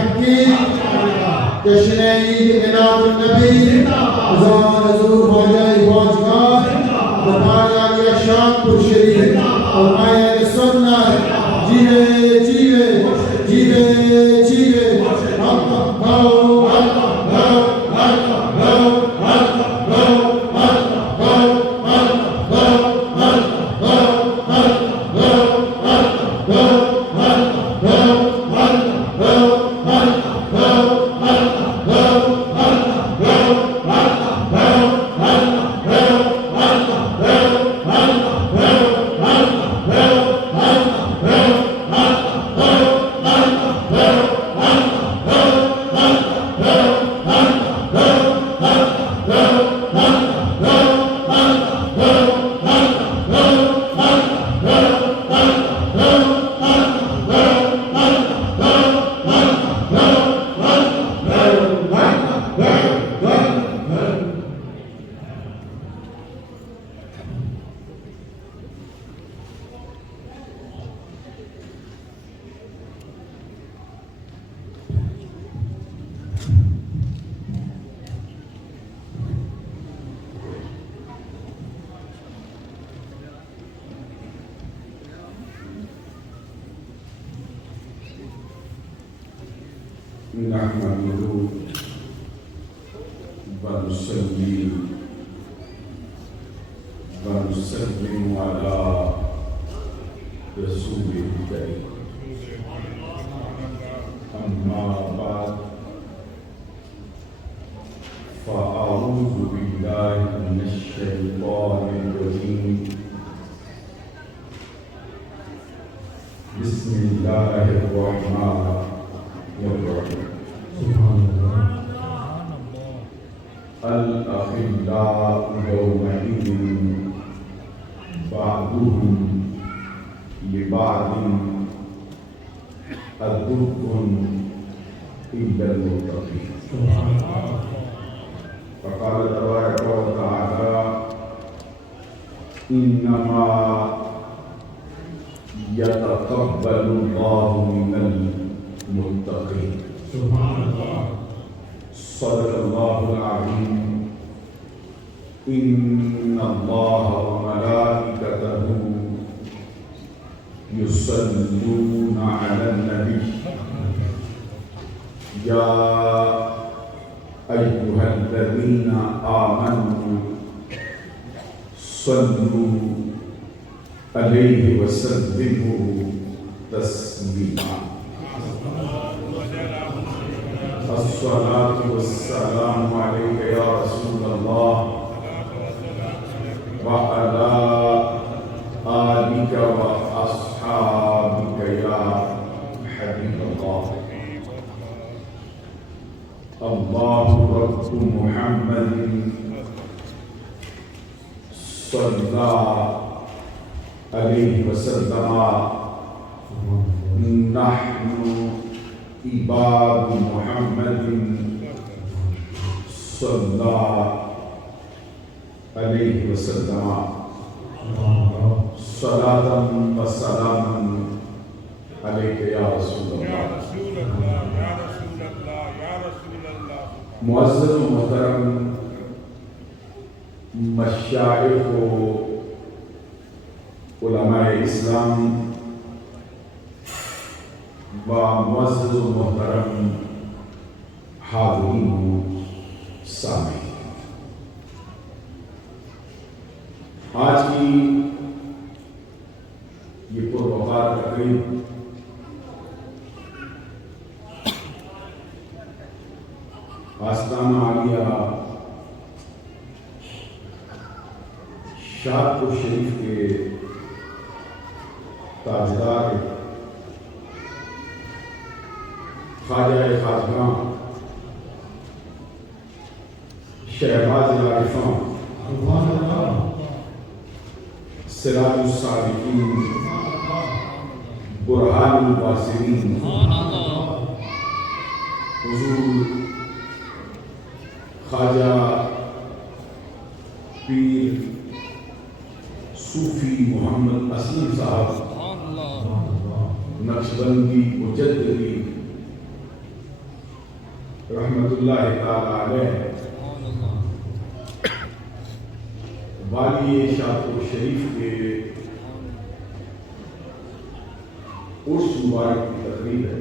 تحقیق جشن عید میلاد النبی ہزار حضور خواجہ خواجگار بتایا گیا شامپور شریف اور اہل سنت جیوے جیوے جیوے جیوے ونسلم على رسوله الكريم أما بعد فأعوذ بالله من الشيطان الرجيم بسم الله الرحمن الرحيم الأخلاء يومئذ بعضهم لبعض عدو إلا المتقين. فقال تبارك وتعالى إنما يتقبل الله من المتقين. صدق الله العظيم. إن الله وملائكته يصلون على النبي يا أيها الذين آمنوا صلوا عليه وسلموا تسليما. الصلاة والسلام عليك يا رسول الله وعلى آلك وأصحابك يا حبيب الله. الله رب محمد صلى عليه وسلم. نحن عباد محمد صلى عليه وسلم. صلاة وسلاما عليك يا رسول الله. يا رسول الله يا رسول الله يا رسول الله. معزز و محترم مشائخ و علماء اسلام و معزز و محترم حاضرین و سامعین، آج کی یہ پروقار تقریب آستانہ عالیہ شاہپور شریف کے تاجدار خواجہ خواجگاں شہباز العارفاں سراج الصالحین برہان الواصلین حضور خواجہ پیر صوفی محمد اسلم صاحب نقشبندی مجددی رحمت اللہ تعالی علیہ والی شاہپور شریف کے عرس مبارک کی تقریب ہے.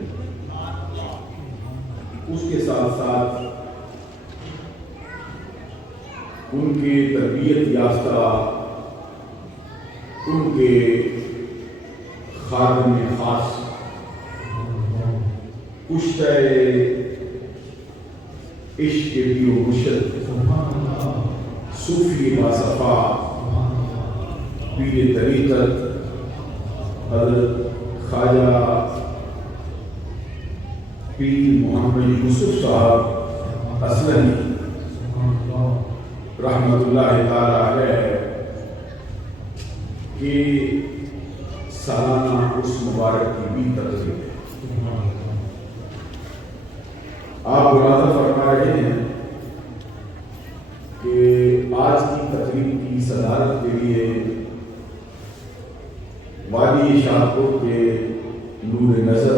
اس کے ساتھ ساتھ ان کے تربیت یافتہ ان کے خادم خاص کشتہ عشق کے پیر و مرشد صوفی باصفا پیر طریقت حضرت خواجہ پیر محمد یوسف صاحب اسلمی رحمت اللہ تعالی علیہ کی سالانہ عرس مبارک کی بھی تقریب ہے. آپ ملاحظہ فرما رہے ہیں کہ آج کی تقریب کی صدارت کے لیے وادی شاہپور کے نور نظر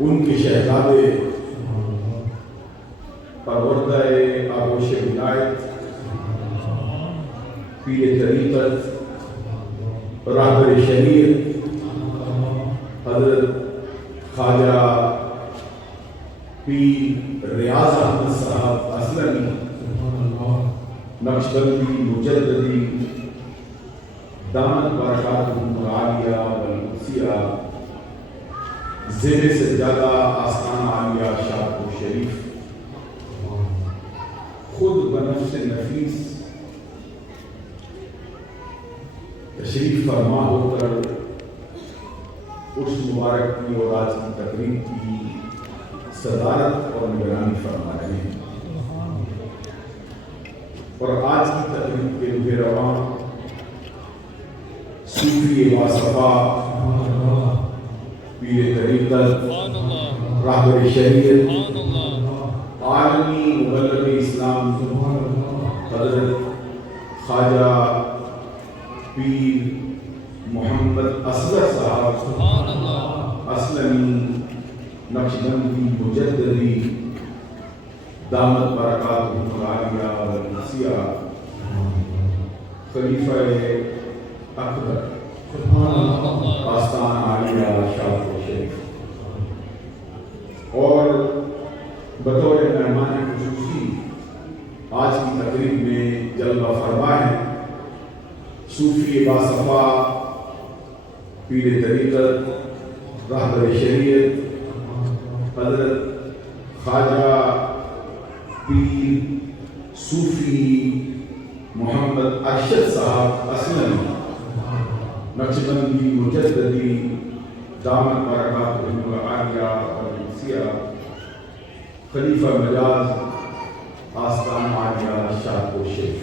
ان کے شہزادے پروردہ آغوش ولایت پیر طریقت راہبر شریعت حضرت خواجہ پیر ریاض احمد صاحب اسلمی نقشبندی مجددی دامت برکاتہم العالیہ والقدسیہ زیر سجادہ آستانہ عالیہ شاہپور شریف خود بنفس نفیس تشریف فرما ہو کر عرس مبارک کی اور آج کی تقریب کی صدارت اور نگرانی فرما رہے ہیں. اور آج کی تقریب کے روح رواں صوفی باصفا پیر طریقت راہبر شریعت عالمی مبلغ اسلام حضرت خواجہ پیر محمد اصغر صاحب اسلمی نقشبندی مجددی دامت برکاتہم العالیہ والقدسیہ خلیفہ اکبر آستانہ عالیہ شاہپور شریف اور بطور مہمان خصوصی آج کی تقریب میں جلوہ فرما ہے صوفی باصفا پیر طریقت راہبر شریعت حضرت خواجہ پیر صوفی محمد ارشد صاحب اسلمی نقشبندی مجددی دامت برکاتہم العالیہ والقدسیہ خلیفہ مجاز آستانہ عالیہ شاہپور شریف.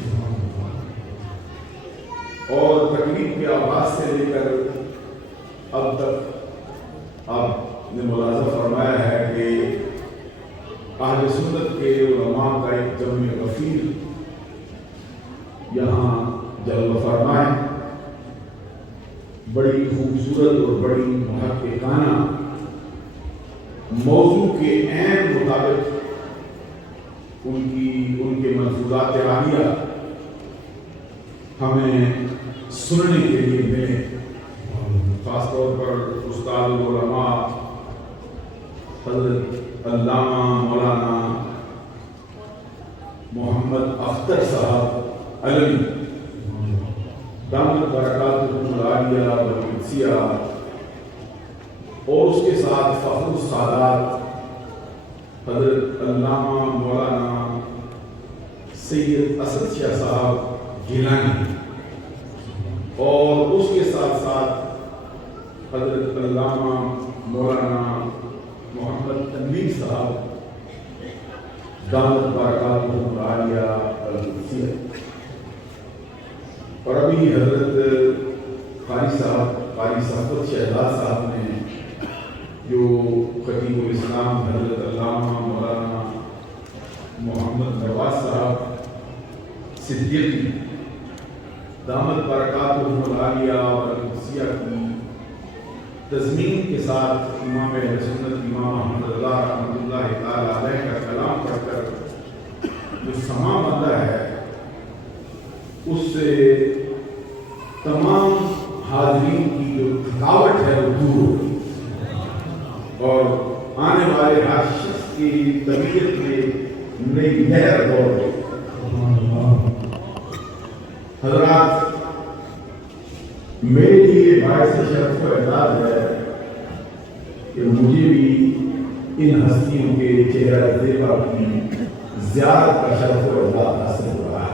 اور تقریب کے آغاز سے لے کر اب تک آپ نے ملاحظہ فرمایا ہے کہ اہل سنت کے علماء کا ایک جمع غفیر یہاں جلوہ فرما ہے. بڑی خوبصورت اور بڑی محققانہ موضوع کے عین مطابق ان کے ملفوظات عالیہ ہمیں سننے کے لیے ملے. خاص طور پر استاد العلماء حضرت علامہ مولانا محمد اختر صاحب علوی دامت برکاتہم العالیہ والقدسیہ اور اس کے ساتھ فخر السادات حضرت علامہ مولانا سید اسد شاہ صاحب گیلانی اور اس کے ساتھ ساتھ حضرت علامہ مولانا محمد تنویر صاحب دامت برکاتہم العالیہ والقدسیہ. اور ابھی حضرت قاری صاحب شہزاد صاحب نے جو خطیب الاسلام حضرت علامہ مولانا محمد نواز صاحب صدیقی دامت برکاتہم العالیہ والقدسیہ کی تضمین کے ساتھ امام اہل سنت امام احمد اللہ رحمۃ اللہ تعالی علیہ کا کلام پڑھ کر جو سما بندہ ہے اس سے تمام حاضرین کی جو تھکاوٹ ہے وہ دور ہوگی اور آنے والے ہر شخص کی طبیعت میں نئی لہر دوڑ گئی۔ حضرات، میرے لیے باعث شرف و اعزاز ہے کہ مجھے بھی ان ہستیوں کے چہرہ زیبا کی زیارت کا شرف و اعزاز حاصل ہو رہا ہے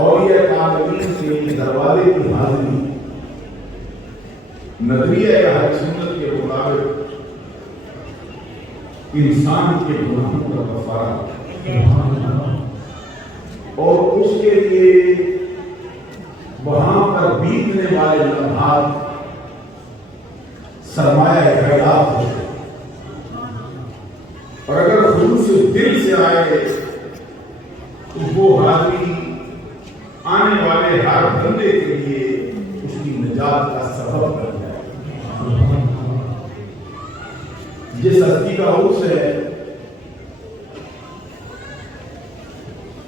اور یہ عالمین کے دروازے کی حاضری نظریہ اہل سنت کے مطابق انسان کے گناہوں کا کفارہ اور اس کے لیے وہاں پر بیتنے والے لمحات سرمایہ خیرات ہوتے اور اگر خلوص دل سے آئے تو وہ حاضری آنے والے ہر بندے کے لیے اس کی نجات کا سبب بن جائے۔ جس ہستی کا عرص ہے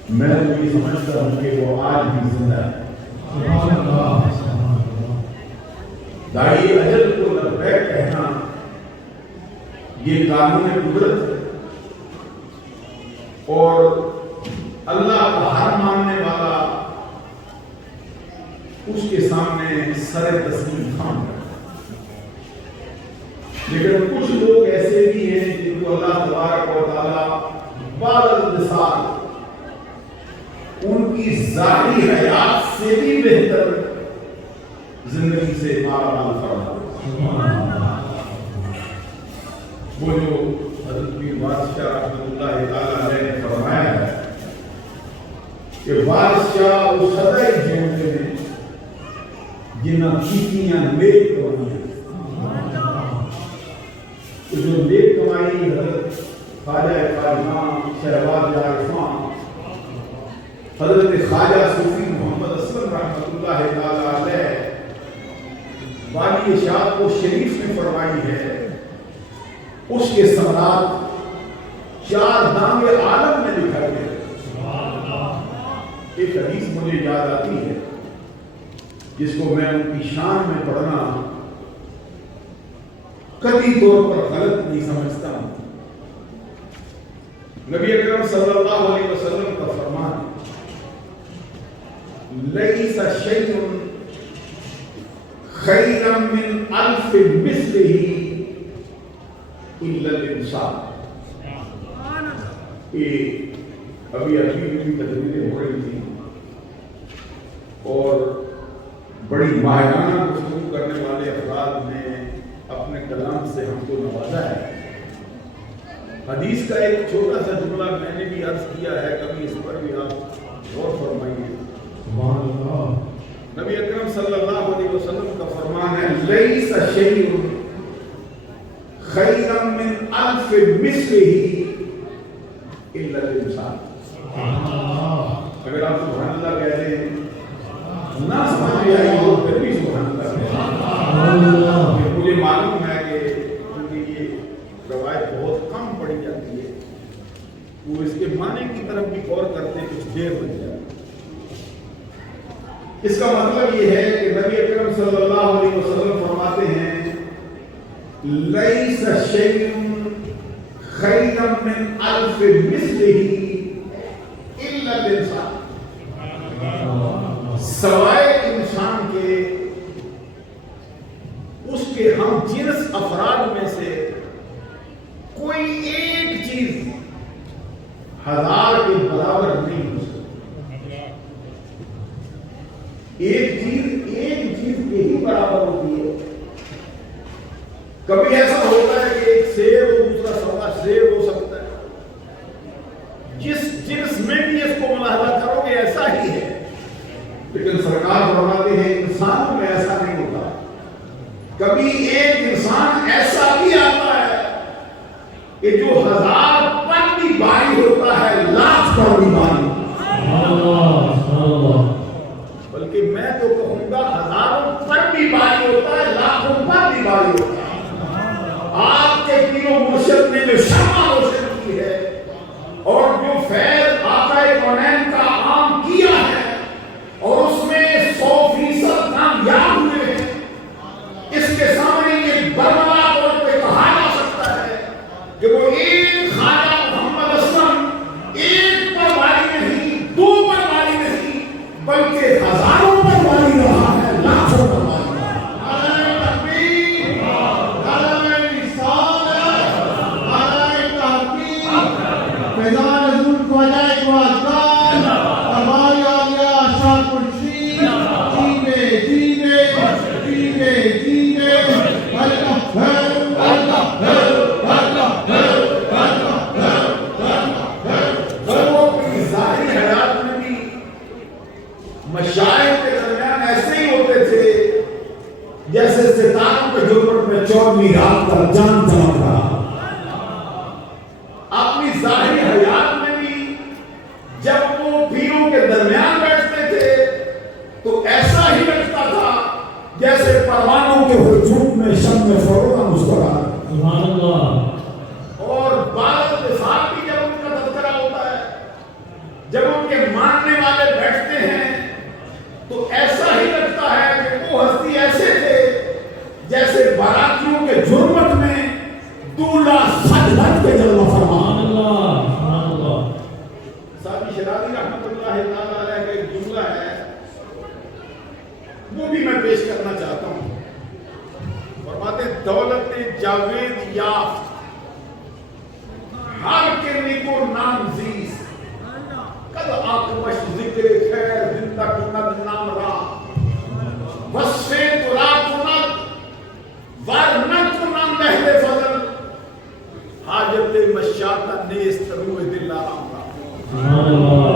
میں یہ سمجھتا ہوں کہ وہ آج بھی زندہ ہے۔ داعی اجل کو لبیک کہنا یہ قانون قدرت ہے اور اللہ کا ہر ماننے والا اس کے سامنے سر تسلیم خام ہے۔ لیکن کچھ لوگ ایسے بھی ہیں جن کو اللہ تبارک و تعالی بعد الوصال ان کی ظاہری حیات سے بھی بہتر زندگی سے مالا مال فرماتا ہے۔ وہ جو حضرت پیر بادشاہ رحمۃ اللہ تعالی علیہ نے فرمایا ہے کہ بادشاہ وہ سدائی جیتے ہیں جنہاں کیتیاں نیک کمائی جو نیک کمائی حضرت خواجہ خواجہ شہباز عارفان حضرت خواجہ صوفی محمد اسلم رحمۃ اللہ تعالی علیہ والی اشاعت کو شریف نے فرمائی ہے، اس کے ثمرات 4 دام عالم میں دکھائے گئے۔ ایک حدیث مجھے یاد آتی ہے جس کو میں ان کی شان میں پڑھنا قطعی طور پر غلط نہیں سمجھتا ہوں۔ نبی اکرم صلی اللہ علیہ وسلم کا فرمان لیس شیء خیر من الف مثلہ الا الانسان۔ ابھی بھی تدریریں ہو رہی تھی اور بڑی ماہرانہ گفتگو کرنے والے افراد نے اپنے کلام سے ہم کو نوازا ہے۔ حدیث کا ایک چھوٹا سا جملہ میں نے بھی عرض کیا ہے، کبھی اس پر بھی آپ غور فرمائیے۔ نبی اکرم صلی اللہ علیہ وسلم کا فرمان ہے لیس شیء خیر من الف مثلہ الا الانسان۔ اگر آپ سبحان اللہ کہتے ہیں نہ سمجھ میں آئی ہو پھر بھی سبحان اللہ کہتے ہیں۔ مجھے معلوم ہے کہ کیونکہ یہ روایت بہت کم پڑھی جاتی ہے، وہ اس کے معنی کی طرف بھی غور کرتے کچھ دیر لگ جائے۔ اس کا مطلب یہ ہے کہ نبی اکرم صلی اللہ علیہ وسلم فرماتے ہیں لیس شیء خیر من الف مثلہ الا الانسان۔ سوائے انسان کے اس کے ہم جنس افراد میں سے کوئی ایک چیز 1000 کے برابر نہیں ہو سکتی۔ ایک چیز کے ہی برابر ہوتی ہے۔ کبھی ایسا ہوتا ہے کہ ایک سیب اور دوسرا سوا سیب ہو سکتا ہے، جس جنس میں بھی اس کو ملاحظہ کرو گے ایسا ہی ہے، لیکن سرکار فرماتے ہیں انسانوں میں ایسا نہیں ہوتا۔ کبھی ایک انسان ایسا بھی آتا ہے کہ جو 1000 پر بھی بھاری ہوتا ہے، لاکھ پر بھی بھاری۔ بلکہ میں تو کہوں گا 1000 پر بھی بھاری ہوتا ہے، و مرشد نے جو شمع روشن کی ہے اور جو فیض آقا کونین کا عام کیا ہے اور اس میں 100% کامیاب ہوئے ہیں، اس کے سامنے یہ برملا طور پہ کہا جا سکتا ہے کہ وہ ایک خواجہ محمد اسلم ایک پر والی نہیں، 2 پر والی نہیں، بلکہ ہزاروں پر والی رہا ہے، لاکھوں پر والی رہا ہے۔ نعرہ تکبیر، نعرہ رسالت، نعرہ تحقیق، فیضان حضور خواجہ خواجگان، ہماری عالیہ شاہ خورشید، جیوے جیوے جیوے جیوے، اللہ اللہ وہ اپنی ظاہری حیات میں بھی مشائخ کے درمیان ایسے ہی ہوتے تھے جیسے ستاروں کے جھرمٹ میں 14ویں رات کا چاند چمک رہا۔ اپنی ظاہری حیات میں بھی جب وہ پیروں کے درمیان بیٹھتے تھے تو ایسا ہی لگتا تھا جیسے پروانوں کے ہجوم میں شمع فروغ مسکرا۔ سبحان اللہ۔ اور بعض صاحب بھی جب ان کا تذکرہ ہوتا ہے، جب ان کے ماننے والے بیٹھتے ہیں تو ایسا ہی لگتا ہے کہ وہ ہستی ایسے تھے جیسے باراتیوں کے جھرمٹ میں دولہا سج دھج کے جلوہ فرما۔ سبحان اللہ، سبحان اللہ۔ سادی شرازی رحمۃ اللہ تعالیٰ علیہ کا ایک جملہ ہے، وہ بھی میں پیش کرنا چاہتا ہوں۔ فرماتے ہیں دولت جاوید یافت ہر کرنی کو نام زیز، قد آکمش ذکر خیر زندہ کند نام را، وصف ترا کند ورنت کنند اہل فضل، حاجت مشاطہ نیست روح دل آرام را۔ سبحان اللہ،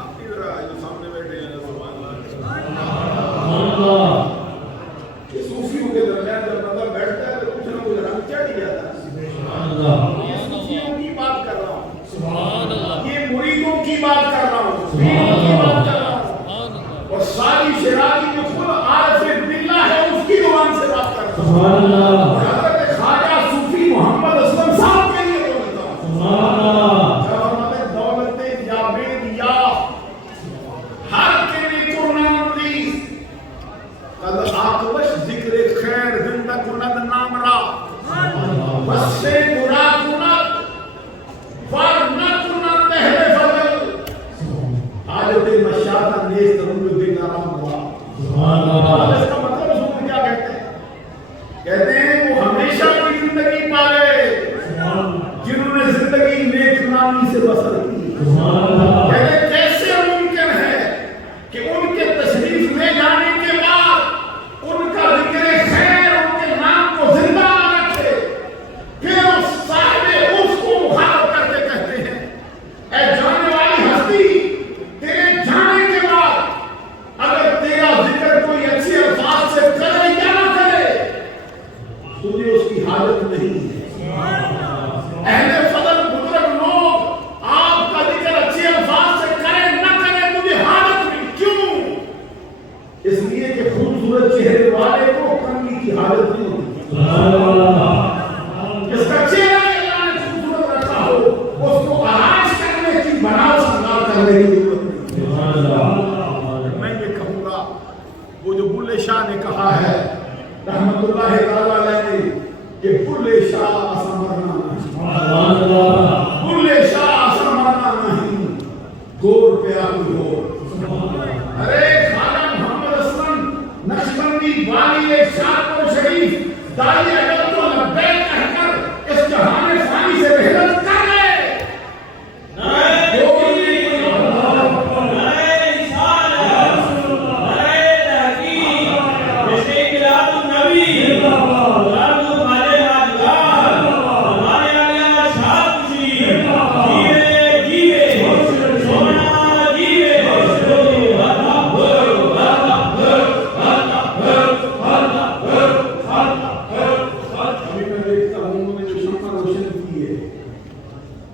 آپ کی ذرا جو سامنے بیٹھے ہیں سبحان اللہ۔ سبحان اللہ۔ یہ صوفیوں کے درمیان جب بندہ بیٹھتا ہے تو کچھ نہ کچھ رنگ چڑھ ہی جاتا ہے۔ سبحان اللہ، یہ صوفیوں کی بات کر رہا ہوں، سبحان اللہ، یہ مریدوں کی بات کر رہا ہوں، پیروں کی بات کر رہا ہوں، اور ساری شرازی جو خود عارف باللہ ہے اس کی زبان سے بات کر رہا ہوں۔ سبحان اللہ، اور حضرت خواجہ صوفی محمد اسلم صاحب کے لیے بولتا ہوں۔ سبحان اللہ۔ جب ہمارے دولت جاوید یافت ہر کے لیے قرآن عزیز، قد آکمش ذکر خیر زندہ کند نام را، وصف برا کند ورنت کنند اہل فضل، حاجت مشاطہ نیست روح دل آرام را۔ سبحان اب اللہ، اس کا مطلب سنتے کیا کہتے ہیں؟ کہتے ہیں وہ ہمیشہ کی زندگی پائے جنہوں نے زندگی نیک نامی سے بسر کی۔ سبحان اللہ، کہتے ہیں کیسے ممکن ہے کہ ان کے تشریف لے جانے کے بعد ان کا ذکر خیر ان کے نام کو زندہ نہ رکھے، پھر اس صاحب اس کو مخاطب کر کے کہتے ہیں اے جانے والی ہستی، تیرے جانے کے بعد اگر تیرا ذکر کوئی اچھے الفاظ سے کرے یا نہ کرے تجھے اس کی حاجت نہیں ہے۔ اہل فضل بزرگ لوگ آپ کا ذکر اچھے الفاظ سے کرے نہ کرے تجھے حاجت نہیں۔ کیوں؟ اس لیے کہ خوبصورت چہرے والے کو کنگھی کی حاجت نہیں ہوتی۔ سبحان اللہ، جس کا چہرہ اللہ نے خوبصورت رکھا ہو اس کو آرائش کرنے کی بناؤ سنگار کرنے کی ضرورت نہیں۔ سبحان اللہ۔ میں یہ کہوں گا وہ جو بلے شاہ نے کہا ہے رحمت اللہ تعالیٰ علیہ نے کہ بلے شاہ آسا مرنا نہیں، سبحان اللہ، بلے شاہ آسا مرنا نہیں، گور پہ آگے گور۔ ارے خواجہ محمد اسلم نقشبندی والی شاہ و شریف دائی اگر تو لبیک کہہ کر اس جہان فانی سے محنت کر لے،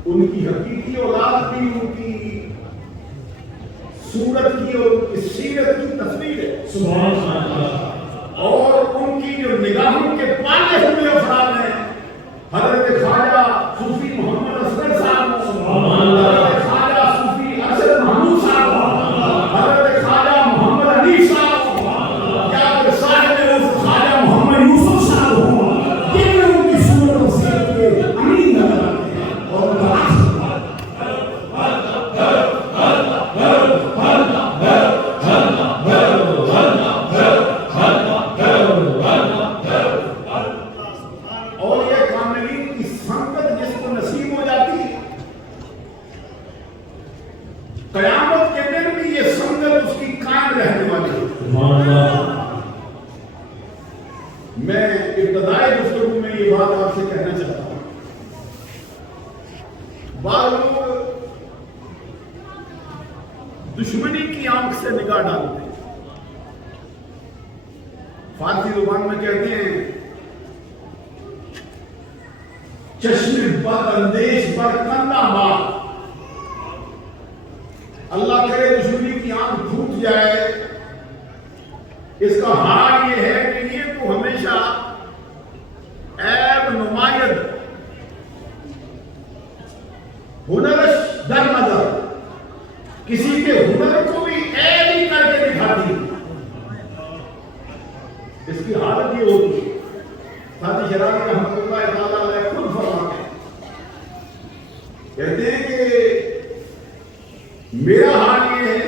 ان کی حقیقی اولاد بھی ان کی صورت کی اور ان کی سیرت کی تصویر ہے، سبحان اللہ، اور ان کی جو نگاہوں کے پالے ہوئے افراد ہیں حضرت ابتدائی گفتگو میں یہ بات آپ سے کہنا چاہتا ہوں. بعض لوگ دشمنی کی آنکھ سے نگاہ ڈالتے ہیں. فارسی زبان میں کہتے ہیں چشم بد اندیش پر کندہ مار. اللہ کرے دشمنی کی آنکھ پھوٹ جائے. اس کا حال یہ ہے کہ یہ تو ہمیشہ عیب نمایاں ہنرش در نظر کسی کے ہنر کو بھی عیب ہی کر کے دکھاتی. اس کی حالت یہ ہوتی ہے. ساتھی شرابی رحمۃ اللہ تعالیٰ علیہ خود فرماتے ہیں, کہتے ہیں کہ میرا حال یہ ہے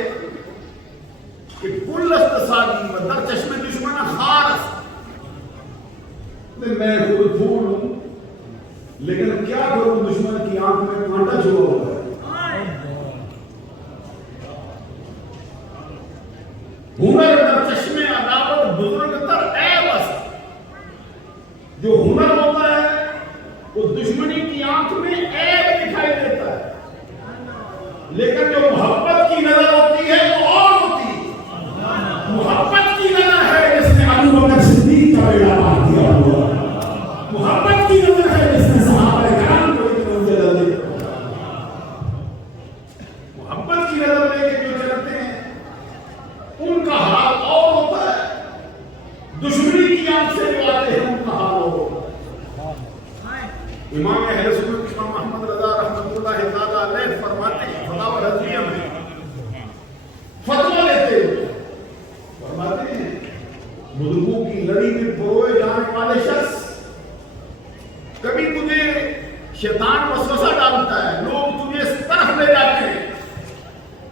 کہ کل استصادی و در چشم دشمن خارس, میں خود پھول ہوں لیکن کیا کروں دشمن کی آنکھ میں کانٹا چھپا ہوتا ہے. ہنر در چشم عداوت بزرگ تر عیب است. جو ہنر ہوتا ہے وہ دشمنی کی آنکھ میں عیب دکھائی دیتا ہے, لیکن جو محبت کی نظر ہوتی ہے وہ اور ہوتی ہے. محبت کی نظر ہے جس نے ابو بکر صدیق کا بیڑا پار کیا ہوا. محبت کی نظر ہے جس نے صحابہ کرام کو اتنے اونچے درجے دیا. محبت کی نظر لے کے جو چلتے ہیں ان کا حال اور ہوتا ہے. دشمنی کی آنکھ سے جو آتے ہیں ان کا حال اور ہوتا ہے. امام اہل سنت امام محمد رضا رحمۃ اللہ تعالیٰ علیہ فرماتے ہیں فتاوی رضویہ میں فتویٰ لیتے ہیں, فرماتے ہیں بزرگوں کی لڑی میں پروئے جانے والے شخص کبھی تجھے شیطان وسوسہ ڈالتا ہے, لوگ تجھے اس طرف لے جاتے ہیں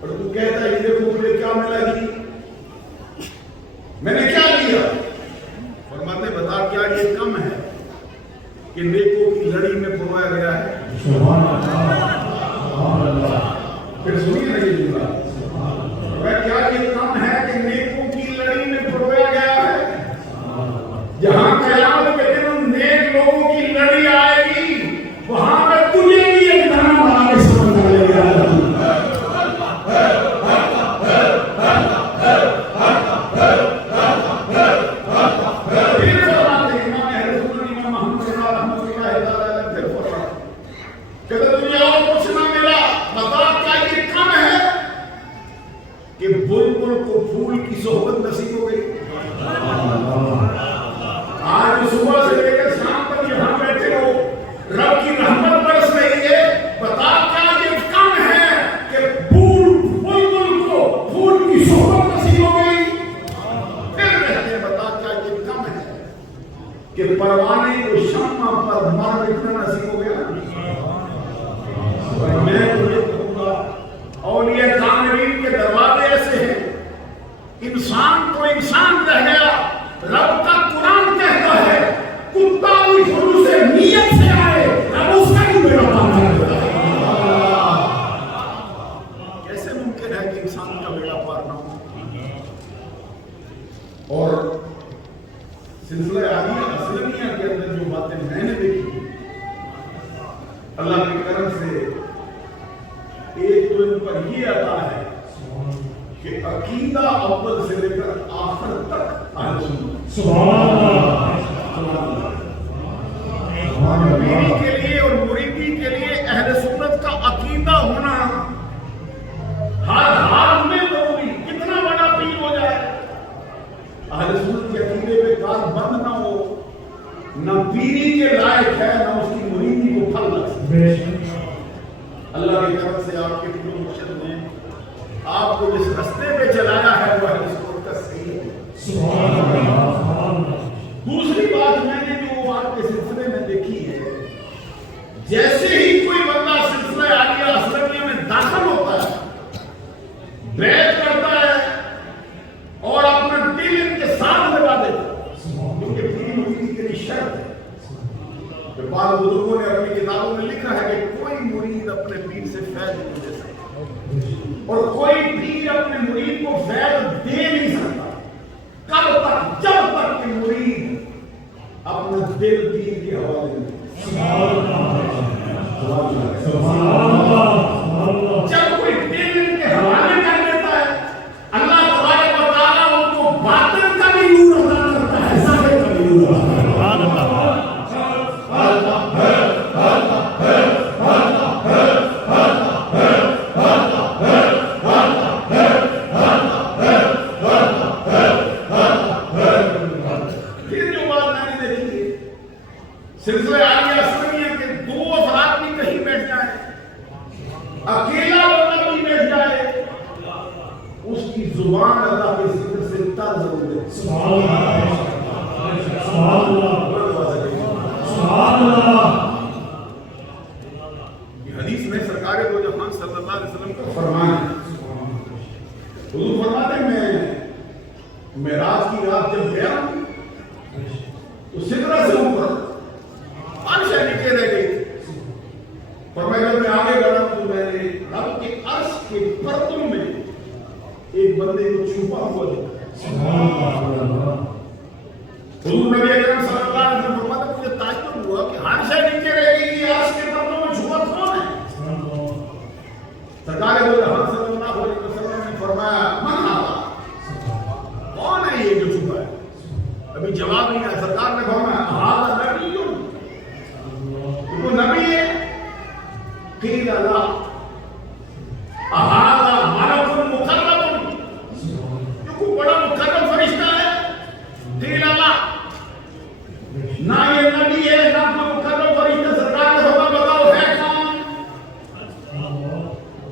اور تو کہتا ہے یہ دیکھو مجھے کیا ملا جی, میں نے کیا لیا. فرماتے بتا کیا یہ کم ہے کہ نیکوں کی لڑی میں پرویا گیا ہے. پھر سنیے نا یہ جملہ, کیا یہ کم ہے کہ نیکوں کی لڑی میں پرویا گیا ہے. جہاں قیامت کے دن نیک لوگوں کی لڑی آئے گی وہاں پہ تجھے بھی ایک دھرم بنا کے سمجھ لے گا. بلبل کو پھول کی صحبت نصیب ہو گئی. آج صبح سے لے کر شام تک یہاں بیٹھے ہو, رب کی رحمت برس رہی ہے. بتا کیا یہ کم ہے کہ بلبل کو پھول کی صحبت نصیب ہو گئی. پھر کہتے ہیں بتا کیا یہ کم ہے کہ پروانے کو شمع پر مار اتنا نصیب ہو گیا. میں تجھے کہوں گا اولیاء کاملین کے دروازے ایسے ہیں, انسان تو انسان رہ گیا. رب کا قرآن کہتا ہے کتا بھی خلوص نیت سے آئے رب اس کا بھی بیڑا پار کر دیتا ہے. کیسے ممکن ہے کہ انسان کا بیڑا پار نہ ہو. اور سلسلہ عالیہ اسلمیہ کے اندر جو باتیں میں نے دیکھی اللہ کے کرم سے, ایک تو ان پر یہ عطا ہے کہ عقیدہ اول سے لے کر آخر تک اہل سنت سبحان اللہ پیری کے لیے اور مریدی کے لیے اہل سنت کا عقیدہ ہونا ہر حال میں ضروری. کتنا بڑا پیر ہو جائے اہل سنت کے عقیدے پہ کار بند نہ ہو, نہ پیری کے لائق ہے نہ اس کی مریدی کو پھل لگ سکے. اللہ کی طرف سے آپ کے پورے مرشد نے آپ کو جس رستے پہ چلایا ہے وہ اہل سنت کا صحیح ہے. دوسری بات میں نے جو آپ کے سلسلے میں دیکھی ہے, جیسے ہی کوئی بندہ سلسلہ عالیہ اسلامیہ میں داخل ہوتا ہے, بیعت کرتا ہے اور اپنا دل ان کے ساتھ لگا دیتا ہے, کیونکہ پیری مریدی کے لیے شرط ہے. بعض بزرگوں نے اپنی کتابوں میں لکھا ہے کہ کوئی مرید اپنے پیر سے فیض نہیں دے سکتا اور کوئی پیر اپنے مرید کو فیض دے نہیں سکتا کب تک, جب تک کہ مرید اپنا دل دین کے حوالے میں. جب کوئی دل کے حوالے کر دیتا ہے اللہ تبارک و تعالیٰ ان کو باطن کا بھی نور عطا کرتا ہے ظاہر کا بھی نور عطا کرتا ہے. جو بات میں نے دیکھی ہے سلسلہ عالیہ اسلامیہ کے 2 افراد بھی کہیں بیٹھ جائیں اکیلا بندہ بھی بیٹھ جائے اس کی زبان اللہ کے ذکر سے تر ضرور دے. سبحان اللہ سبحان اللہ سبحان اللہ. یہ حدیث میں سرکار دو جہان صلی اللہ علیہ وسلم کا فرمان ہے. حضور فرماتے ہیں میں معراج کی رات جب گیا تو سدرہ سے اوپر عرش نیچے رہ گئی. فرمایا جب میں آگے بڑھا تو میں نے رب کے عرش کے پرتم میں ایک بندے کو چھپا ہوا دیکھا. حضور نبی اکرم صلی اللہ علیہ وسلم فرماتے ہیں مجھے تعجب ہوا کہ عرش نیچے رہ گئی یہ عرش کے پرتم میں چھپا کون ہے؟ سرکار دو جہان صلی اللہ علیہ وسلم نے فرمایا من آتا کون ہے یہ جو چھپا ہے؟ ابھی جواب نہیں آیا. سرکار نے فرمایا ہذا نبی وہ نبی ہے. قیل لا ہذا ملک مقرب جو کوئی بڑا مقرب فرشتہ ہے. قیل لا نہ یہ نبی ہے نہ کوئی مقرب فرشتہ. سرکار نے فرمایا بتاؤ ہے کون؟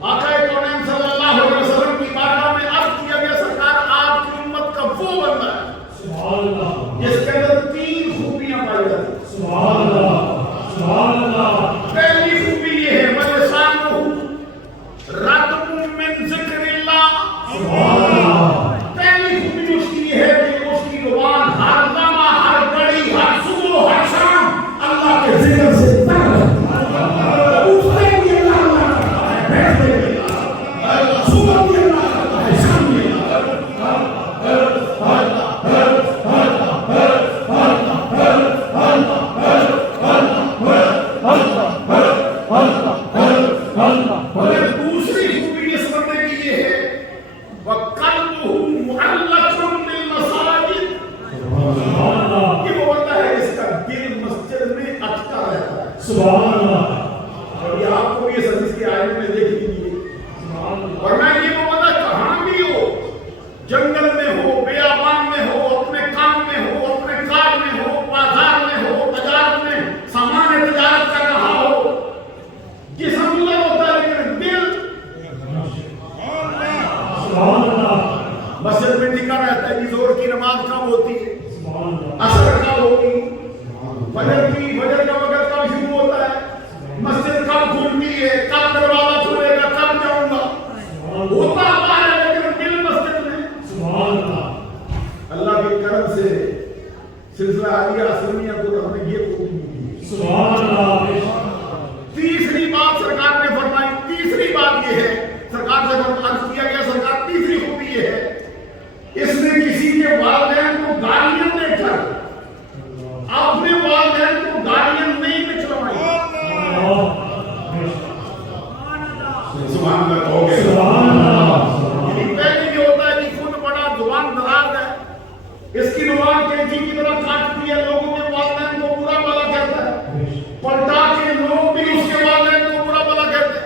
آقا کونین صلی اللہ علیہ وسلم کی بارگاہ میں عرض کیا گیا سرکار آپ کی امت کا وہ بندہ ہے جس کے اندر 3 خوبیاں پائی جاتی ہیں. سبحان اللہ سبحان اللہ. پہلی خوبی یہ ہے وَلِسَانُهُ رَطْبٌ مِّن ذِكْرِ اللَّهِ. سبحان اللہ. پہلی خوبی اس کی یہ ہے کہ اس کی زبان ہر لمحہ ہر گھڑی ہر صبح ہر شام اللہ کے ذکر سے تر رہتی ہے. اٹھتے بھی اللہ کرتا ہے بیٹھتے بھی صبح بھی اللہ کرتا ہے شام بھی اللہ کرتا ہے. دوسری خوبی اس بندے کی یہ ہے وَقَلْبُهُ مُعَلَّقٌ بِالْمَسَاجِدِ. یہ وہ بندہ ہے اس کا دل مسجد میں اٹکا رہتا ہے. سبحان اللہ. اور یہ آپ کو یہ حدیث کے آیت میں دیکھ لیجیے. ورنہ یہ وہ بندہ کہاں بھی ہو جنگل میں ہو بیابان میں ہو اپنے کام میں ہو اپنے کار میں ہو بازار میں ہو تجارت میں سامان تجارت کر رہا ہو جسم اللہ ہوتا ہے لیکن دل مسجد میں ٹکا رہتا ہے. زور کی نماز کب ہوتی ہے عصر کب ہوگی فجر کا وقت کب شروع ہوتا ہے مسجد کب کھلتی ہے کب دروازہ کھلے گا کب جاؤں گا ہوتا ہے لیکن دل مسجد میں. اللہ کے کرم سے سلسلہ عالیہ اسلامیہ کو ہم نے یہ خوبی دی. تیسری بات سرکار نے فرمائی. تیسری بات یہ ہے سرکار سے عرض کیا گیا سرکار تیسری خوبی یہ ہے اس نے کسی کے والدین کو گالیاں دے کر اپنے والدین کو گالیاں نہیں نچلوائی. سبحان اللہ ہو گئے. پہلے یہ ہوتا ہے کہ خود بڑا زبان دراز ہے اس کی زبان کینچی کی طرح کاٹتی ہے لوگوں کے والدین کو برا بھلا کہتا ہے. پلٹا کے لوگ بھی اس کے والدین کو برا بھلا کہتے ہیں.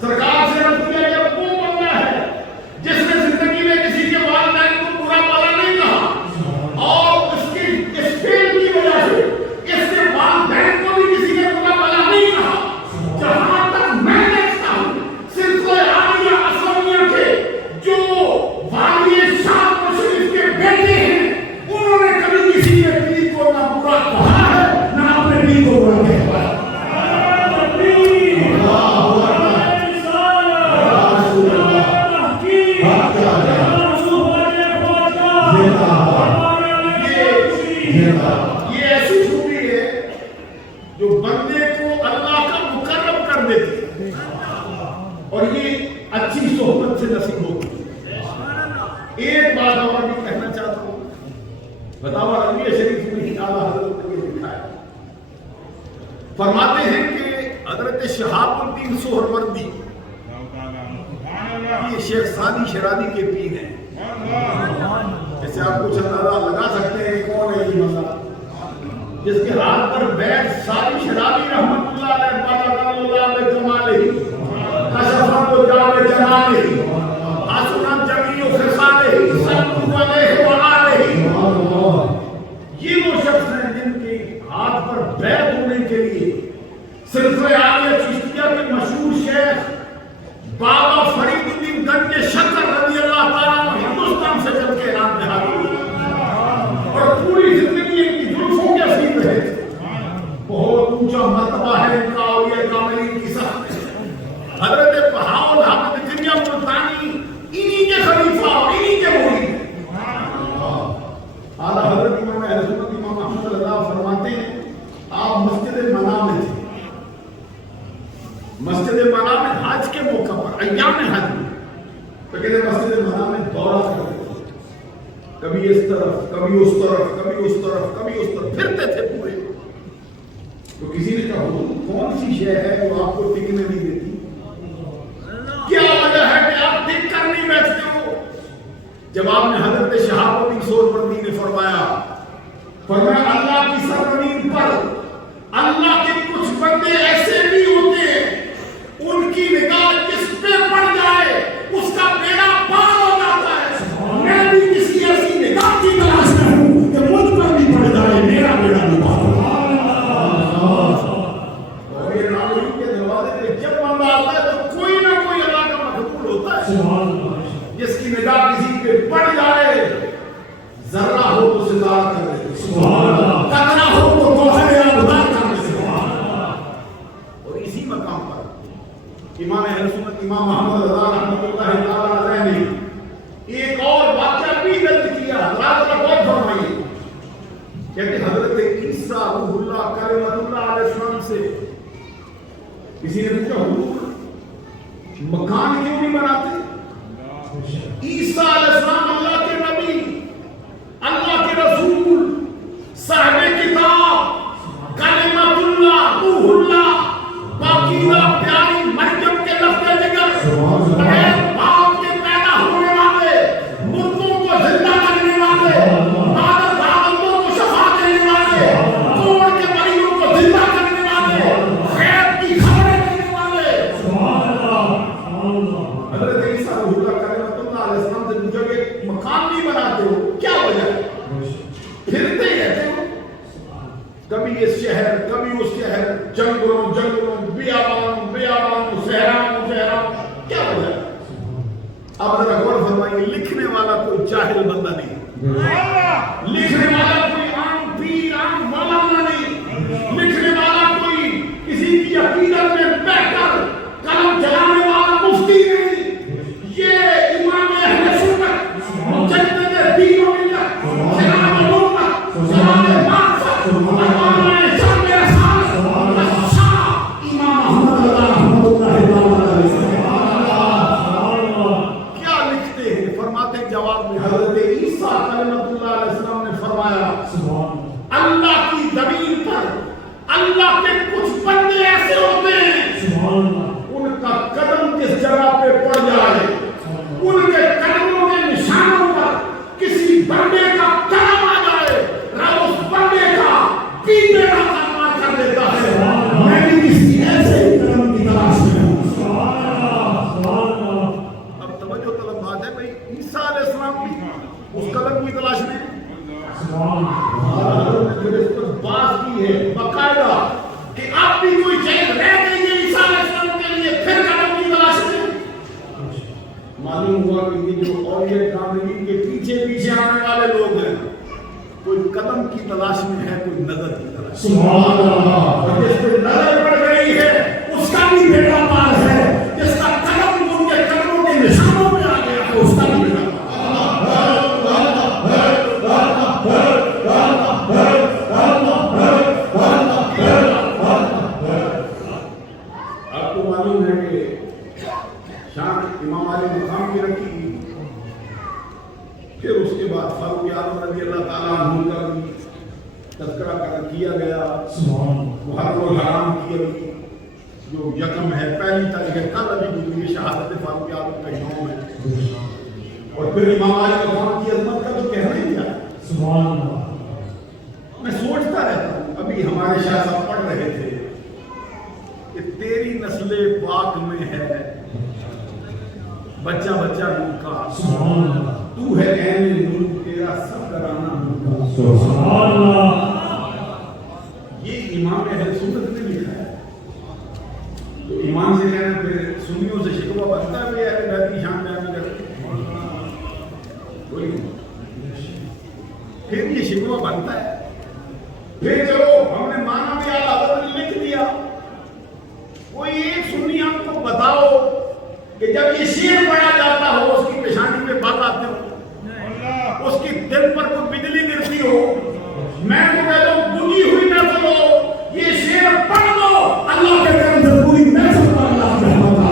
سرکار سے عرض کیا گیا وہ بندہ ہے جس نے زندگی میں کسی کے والدین کو برا بھلا نہیں کہا اور اس کی اس فعل کی وجہ سے اس کے والدین کو بھی کسی کے برا بھلا نہیں کہا. جہاں تک میں دیکھتا ہوں سلسلہ عالیہ اسلامیہ کے جو والی شاہ مشرف کے بیٹے ہیں انہوں نے کبھی کسی کے دل کو نہ برا کہا ہے نہ اپنے دل کو برا کہا ہے. یہ ایسی خوبی ہے جو بندے کو اللہ کا مقرب کر دیتی اور یہ اچھی صحبت سے نصیب ہوگی. ایک بات اور بھی کہنا چاہتا ہوں. بتاوا نبی شریف میں ہی اعلیٰ حضرت نے لکھا ہے فرماتے ہیں کہ حضرت شہاب الدین سہروردی، یہ شیخ سعدی شیرازی کے پیر ہیں، جیسے آپ کچھ اندازہ لگا سکتے ہیں کون ہے یہ بندہ جس کے ہاتھ پر بیت سعدی شیرازی رحمۃ اللہ علیہ پاک اللہ علیہ جمالہ کشف و جام جلالہ حسن جمیع خصالہ صلی علیہ وآلہ، یہ وہ شخص ہیں جن کے ہاتھ پر بیت ہونے کے لیے سلسلہ عالیہ چشتیہ کے مشہور شیخ بابا فرید الدین گنج شکر رضی اللہ تعالیٰ ہندوستان سے چل کے ایران میں حاضر ہوئے اور پوری زندگی ان کی زلفوں کے اسیر رہے تھے۔ بہت اونچا مرتبہ ہے ان کا اولیاء کاملین کی سخت۔ حضرت بہاؤل حافظ دنیا ملتانی انہی کے خلیفہ اور انہی کے مرید۔ اعلیٰ حضرت امام اہل سنت امام احمد صلی اللہ فرماتے ہیں آپ مسجد منع میں تھے، مسجد منع میں حج کے موقع پر ایام حج میں تو کہتے ہیں مسجد منع میں دورہ کرتے تھے، کبھی اس طرف کبھی اس طرف کبھی اس طرف کبھی اس طرف پھرتے تھے پورے۔ تو کسی نے کہا کون سی شے ہے جو آپ کو ٹکنے نہیں دیتی، کیا وجہ ہے کہ آپ ٹک کر نہیں بیٹھتے ہو؟ جواب میں حضرت شہاب الدین سہروردی نے فرمایا اللہ کی سرزمین پر اللہ کے کچھ بندے ایسے بھی ہوتے ہیں ان کی نگاہ جس پہ پڑ جائے اس کا بیڑا پار ہو جاتا ہے۔ میں بھی کسی ایسی نگاہ کی تلاش میں ہوں کہ مجھ پر بھی پڑ جائے میرا بیڑا بھی پار ہو۔ اور یہ ناظرین کے دروازے پہ جب بندہ آتا ہے تو کوئی نہ کوئی اللہ کا مقبول ہوتا ہے، جس کی نگاہ کسی پہ پڑ جائے ذرہ ہو تو ستار کر دے، قطرہ ہو تو گوہر آبدار کر دے۔ اور اسی مقام پر امام اہل سنت امام محمد رضا رحمۃ اللہ تعالیٰ علیہ نے ایک اور واقعہ بھی درج کیا، حضرات کا غور فرمائیے۔ کہتے حضرت عیسیٰ روح اللہ کلمۃ اللہ علیہ السلام سے کسی نے پوچھا حضور مکان کیوں نہیں بناتے؟ عیسیٰ علیہ السلام اللہ کے نبی، اللہ کے رسول، صاحب کتاب، کلمۃ اللہ، روح اللہ، پاکیزہ پیاری مریم کے لفظ جگر، بغیر باپ کے پیدا ہونے والے، مردوں کو زندہ کرنے والے، عادتوں کو شفا دینے والے، توڑ کے مریضوں کو زندہ کرنے والے، غیب کی خبریں دینے والے۔ حضرت عیسیٰ روح اللہ کلمۃ اللہ علیہ السلام سے پوچھا کہ مکان نہیں بناتے ہو، کیا وجہ ہے؟ پھرتے ہی رہتے ہو، کبھی اس شہر کبھی اس شہر، جنگلوں جنگلوں، بیابانوں بیابانوں، صحراؤں صحراؤں، کیا وجہ ہے؟ اب ذرا غور فرمائیے، لکھنے والا کوئی جاہل بندہ نہیں، لکھنے والا کوئی عام پیر عام مولانا نہیں، لکھنے والا کوئی کسی کی عقیدت میں بیٹھ کر قلم چلانے والا مفتی نہیں، یہ امام اہل سنت مجدد دین و ملت سراج الامت سراج المعرفت امام شام رسالت شاہ امام احمد رضا رحمۃ اللہ علیہ کیا لکھتے ہیں؟ فرماتے ہیں جواب میں حضرت عیسیٰ کلمۃ اللہ علیہ السلام نے فرمایا اللہ کی زمین پر اللہ کے کچھ بندے ایسے ہوتے ہیں ان کا قدم کس جگہ پہ پڑ جائے، ان کے قدموں کے نشانوں پر کسی بندے کا قدم آ جائے، رب اس بندے کا پینے کا کام کر دیتا ہے۔ میں بھی کسی ایسے ہی قدم کی تلاش میں ہوں۔ اب توجہ طلب بات ہے بھائی، عیسیٰ علیہ السلام بھی اس قدم کی تلاش میں بات کی ہے باقاعدہ کہ آپ بھی کوئی چیز رہ گئی ہے عیسیٰ علیہ السلام کے لیے پھر قدم کی تلاش میں۔ معلوم ہوا کہ یہ جو اولیاء کاملین کے پیچھے پیچھے آنے والے لوگ ہیں، کوئی قدم کی تلاش میں ہے، کوئی نظر کی تلاش میں۔ سبحان اللہ۔ اور جس پہ نظر پڑ گئی ہے اس کا بھی بیٹا پار ہے، جس کا قدم ان کے قدموں کے نشانوں میں آ گیا ہے اس کا بھی بیٹا پار۔ آپ کو معلوم ہے کہ شان امام علی مقام کی رکھی گئی، پھر اس کے بعد فاروق اعظم رضی اللہ تعالیٰ عنہ کا بھی تذکرہ کیا گیا، محرم الحرام کی ابھی جو یکم ہے، پہلی تاریخ ہے، کل ابھی گزری شہادت فاروق اعظم کا یوم ہے، اور پھر امام علی مقام کی عظمت کا تو کہنا ہی کیا۔ میں سوچتا رہتا ہوں، ابھی ہمارے شاہ صاحب پڑھ رہے تھے کہ تیری نسل پاک میں ہے بچہ بچہ نور کا، تو ہے عین نور، تیرا سب کرانا نور کا۔ یہ امام اہل سنت نے لکھا ہے، تو ایمان سے کہنا پھر سنیوں سے شکوہ بنتا ہے اہل بیت کی شان بیان کرتے کوئی نہیں، پھر یہ شکوہ بنتا ہے۔ پھر چلو ہم نے مانا بھی اعلیٰ حضرت نے لکھ دیا، کوئی ایک سنی ہم کو بتاؤ کہ جب یہ شعر پڑھا جاتا ہو، اس کی پیشانی پہ بال آتے ہو، اس کی دل پر کوئی بجلی گرتی ہو، میں تو کہتا ہوں بجھی ہوئی محفل ہو، یہ شعر پڑھ لو، اللہ کے کرم سے پوری محفل پر اللہ کی رحمت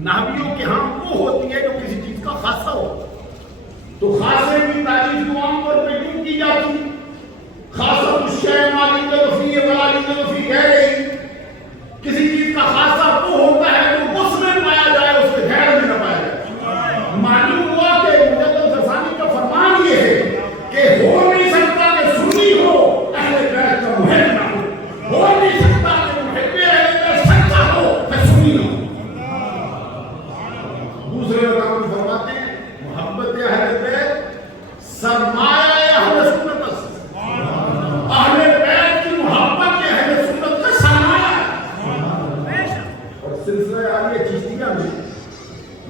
نحویوں کے ہاں وہ ہوتی ہے جو کسی چیز کا خاصہ ہو، تو خاصے کی تعریف تو عام طور پہ یوں کی جاتی، خاصہ الشیء ما یوجد فیہ ولا یوجد فی غیرہ، کسی چیز کا خاصہ وہ ہوتا ہے جو اس میں پایا جائے، اس کے غیر میں نہ پایا جائے۔ معلوم ہوا کہ مجدد فسانی کا فرمان یہ ہے کہ ہو نہیں سکتا کہ سنی ہو اہل بیت کا محب نہ ہو نہیں سکتا کہ محب اہل بیت سچا ہو پھر سنی نہ ہو۔ دوسرے مقام میں فرماتے ہیں محبت اہل بیت سرمایہ اہل سنت است، اہل بیت کی محبت اہل سنت کا سرمایہ ہے۔ اور سلسلہ عالیہ چشتیہ میں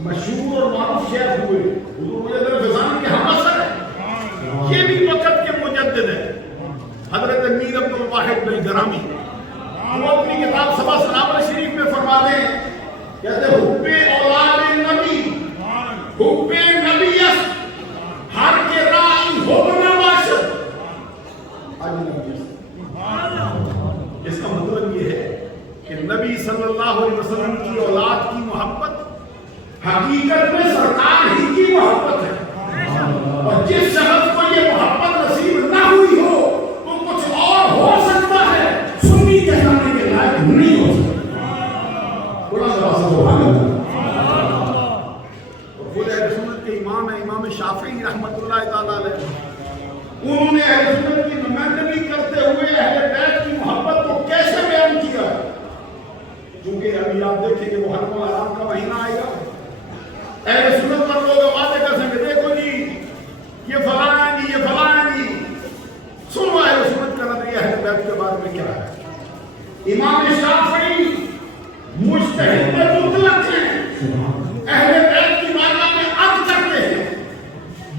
مشہور اور معروف شیخ ہوئے حضور مجدد فسانی کے ہم اثر ہے، یہ بھی وقت کے مجدد ہے، حضرت میر عبد الواحد بلگرامی، وہ اپنی کتاب سبا سنابل شریف میں فرماتے ہیں، کہتے حب اولاد نبی، حب نبی است ہر کے رائی حب نباشد، اس کا مطلب یہ ہے کہ نبی صلی اللہ علیہ وسلم کی اولاد کی محبت حقیقت میں سرکار ہی کی محبت ہے، اور جس شخص کو یہ محبت نصیب نہ ہوئی ہو تو کچھ اور ہو سکتا ہے، سنی کہلانے کے لائق نہیں ہو سکتا۔ سبحان اللہ۔ خود اہل سنت کے امام ہیں امام شافعی رحمۃ اللہ تعالی علیہ، انہوں نے اہل سنت کی نمائندگی کرتے ہوئے اہل بیت کی محبت کو کیسے بیان کیا؟ چونکہ ابھی آپ دیکھیں کہ محرم الحرام کا مہینہ آئے گا، اہل سنت پر لوگ وعدے کر سکتے دیکھو جی یہ فلاں ہے جی یہ فلاں ہے جی، سنو اہل سنت کا نظریہ اہل بیت کے بارے میں کیا ہے۔ امام شافعی مجتہد مطلق ہیں، اہل بیت کی بارگاہ میں عرض کرتے ہیں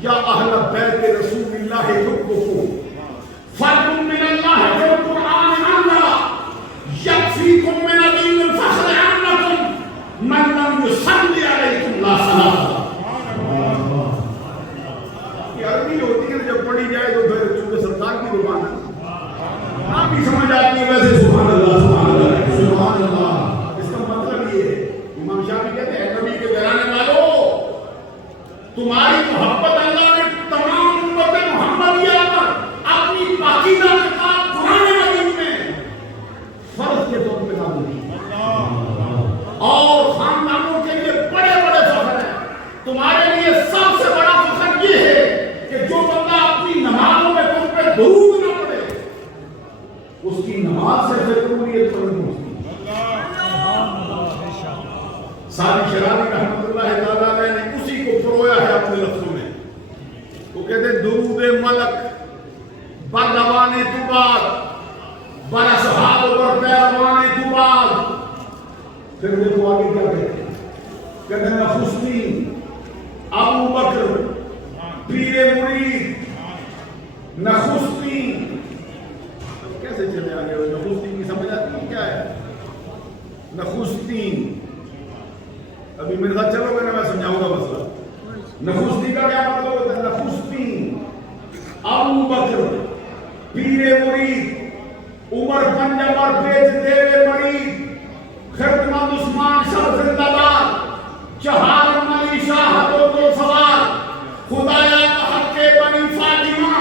یا اہل بیت رسول اللہ حبکم فرد من اللہ فی القرآن اللہ یکفیکم من دین الفخر عنکم من لم یصلی علیکم لا صلاۃ۔ یہ عربی ہوتی ہے جب پڑھی جائے تو پھر چونکہ سرکار کی زبان ہے آپ بھی سمجھ آتی ہے، ویسے سبحان اللہ سبحان اللہ سبحان اللہ، اس کا مطلب یہ ہے امام شافعی کہتے ہیں نبی کے گھرانے والوں تمہاری محبت اللہ نے تمام امت محمدیہ پر اپنی پاکیزہ کتاب قرآن مجید میں فرض کے طور پہ نازل کی، اور خاندانوں کے لیے بڑے بڑے فخر ہیں، تمہارے لیے سب سے بڑا فخر یہ ہے کہ جو بندہ اپنی نمازوں میں تم پہ درود نہ پڑے اس کی نماز سے ضروریت پر نہیں پہنچتی۔ ساری شرابی رحمت اللہ تعالیٰ علیہ نے اسی کو پرویا ہے اپنے لفظوں میں، وہ کہتے ہیں درود ملک بر روان تو بعد بر اصحاب بر پیروان تو بعد، پھر دیکھو آگے کیا کہتے ہیں کہتے ہیں نخستی ابو بکر پیر مرید نخستی. کیسے چلے آگے ہوئے؟ نخستی کی سمجھ آتی ہے کیا ہے؟ نخستی ابھی میرے ساتھ چلو گے نا، میں سمجھاؤں گا مسئلہ. نخستی کا کیا مطلب ہوتا ہے؟ نخستی ابو بکر پیر مرید عمر پنجم اور بیچ دیوے مرید خدمت عثمان شاہ زندہ باد چہار ملی شاہ دو سوار خدایا حق بنی فاطمہ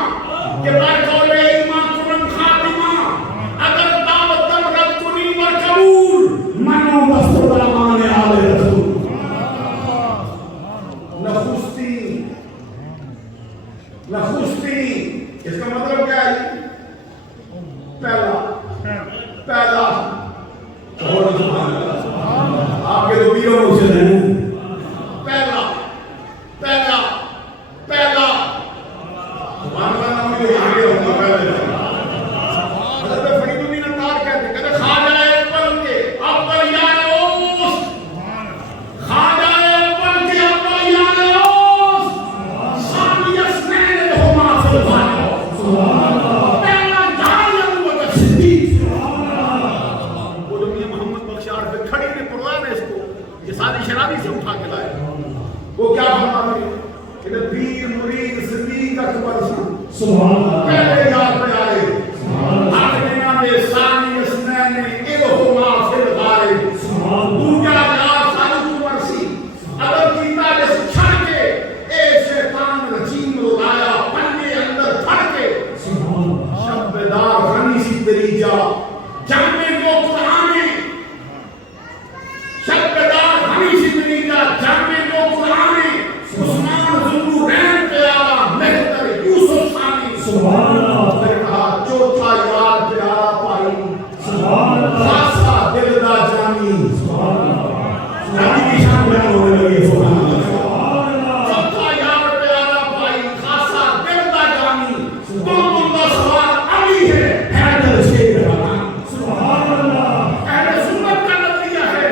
کہ برکول ایمان قرآن خاتمہ اگر دعوت رب کنی و قبول منو دستور امان آل رسول. نخستی نخستی اس کا مطلب کیا ہے؟ پہلا آپ کے تو بیوں میں سے ہیں. پہلا ہمارا نام بھی آگے ہوتا پہلے. حضرت فرید الدین اتار کہتے ہیں کہ خواجہ اول کے اول یار اوس، خواجہ اول کے اول یار اوس، ثانی اثنین لہما فی الغار. پہلا جان نبوت صدیق. وہ جو میاں محمد بخشار پہ کھڑی نے قرآن ہے اس کو یہ ساری شرابی سے اٹھا کے لائے. وہ کیا فرماتے ہیں کہ پیر مرید صدیق اکبر سبحان اللہ پہلے یاد پہ آئے اپنے میں ثانی اثنین لہما فی الغار. دوجا یار سالو مرسی اگر کیتا جس چھڑ کے اے شیطان رجیم رلایا پنے اندر پھڑ کے شب بیدار غنی سی تیری جا جامع کو قرآن شب بیدار غنی سی تیری جا جامع کو قرآن عثمان ذو رین پیارا مہتر یوسف ثانی سبحان اللہ. میں کہا چوتھا یار پیارا پائی سبحان اللہ خاصا دل دا جانی سبحان اللہ. نبی کی شان بیان ہونے لگی سبحان اللہ. چوتھا یار پیارا پائی خاصا دل دا جانی دل دا سوار علی ہے حیدر شیر رحمان سبحان اللہ. اہل سنت کا نظریہ ہے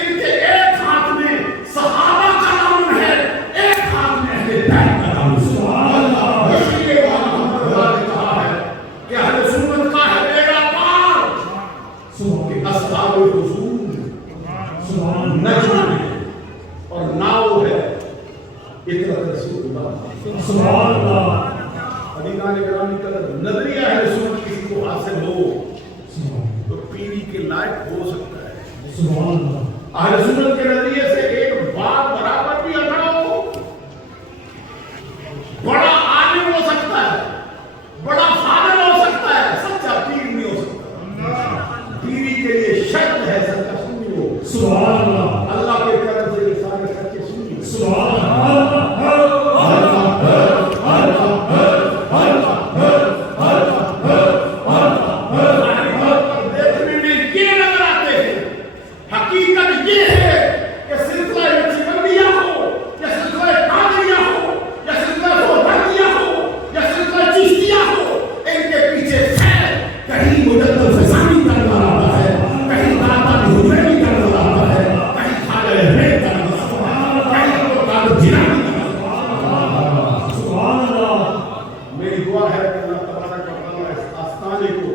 ان کے ایک ہاتھ میں صحابہ کا نام ہے، ایک ہاتھ میں اہل بیت کا نام سبحان اللہ. اس لیے محمد رضا نے کہا ہے کہ اہل سنت کا ہے بیڑا پار کہ اصحاب رسول نجم اور ناؤ ہے اطرت رسول اللہ سبحان اللہ. عزیزان گرامی کا نظریہ ہے سنت کسی کو حاصل ہو تو پیری کے لائق ہو سکتا ہے سبحان اللہ. اہل سنت کے نظریے سے ایک بات برابر بھی اگر ہو بڑا عالم ہو سکتا ہے، بڑا فاضل ہو سکتا ہے، سچا پیر نہیں ہو سکتا. پیری کے لیے شرط ہے سچا سنی ہو سبحان اللہ. اللہ کے کرم سے یہ سارے سچے سنی سبحان اللہ. دیکھنے میں یہ نظر آتے ہیں، حقیقت یہ ہے کہ سلسلہ نقشبندیہ ہو یا سلسلہ قادریہ ہو یا سلسلہ سہروردیہ ہو یا سلسلہ چشتیہ ہو، ان کے پیچھے خیر کہیں مجدد فسانی کا نظر آتا ہے، کہیں داتا حسینی کا نظر آتا ہے، کہیں خواجہ احمد کا نظر آتا ہے، کہیں عبدالقادر جیلانی کا نظر آتا ہے سبحان اللہ. میری دعا ہے کہ اللہ تبارک و تعالیٰ اس آستانے کو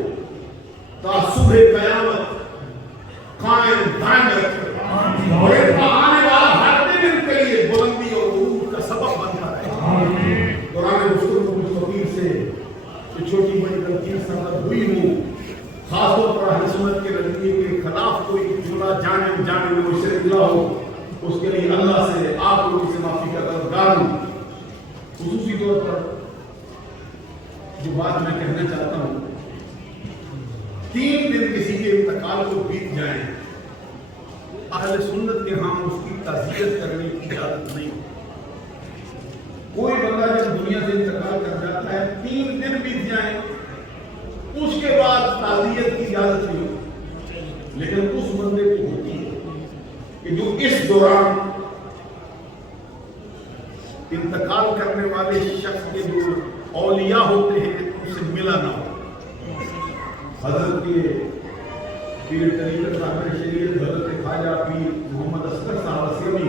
تا صبح قیامت قائم دائم رکھے اور ان کا آنے والا ہر دن ان کے لیے بلندی اور عروج کا سبب بنتا رہے. قرآن رسول کو مجھ فقیر سے کہ چھوٹی بڑی غلطی سرد ہوئی ہوں، خاص طور پر اہل سنت کے نظریے کے خلاف کوئی جملہ جانے میں مجھ سے نکلا ہو، اس کے لیے اللہ سے آپ لوگوں سے معافی کا طلبگار ہوں. خصوصی طور پر جو بات میں کہنا چاہتا ہوں، 3 دن کسی کے انتقال کو بیت جائیں، اہل سنت کے ہاں اس کی تعزیت کرنے کی اجازت نہیں. کوئی بندہ جب دنیا سے انتقال کر جاتا ہے 3 دن بیت جائیں اس کے بعد تعزیت کی اجازت نہیں ہوتی، لیکن اس بندے کو ہوتی ہے کہ جو اس دوران انتقال کرنے والے شخص کے جو اولیاء ہوتے ہیں ان سے ملا نہ ہو. حضرت کے پیر طریقت صاحب شریعت حضرت خواجہ پیر محمد اصغر صاحب اسلمی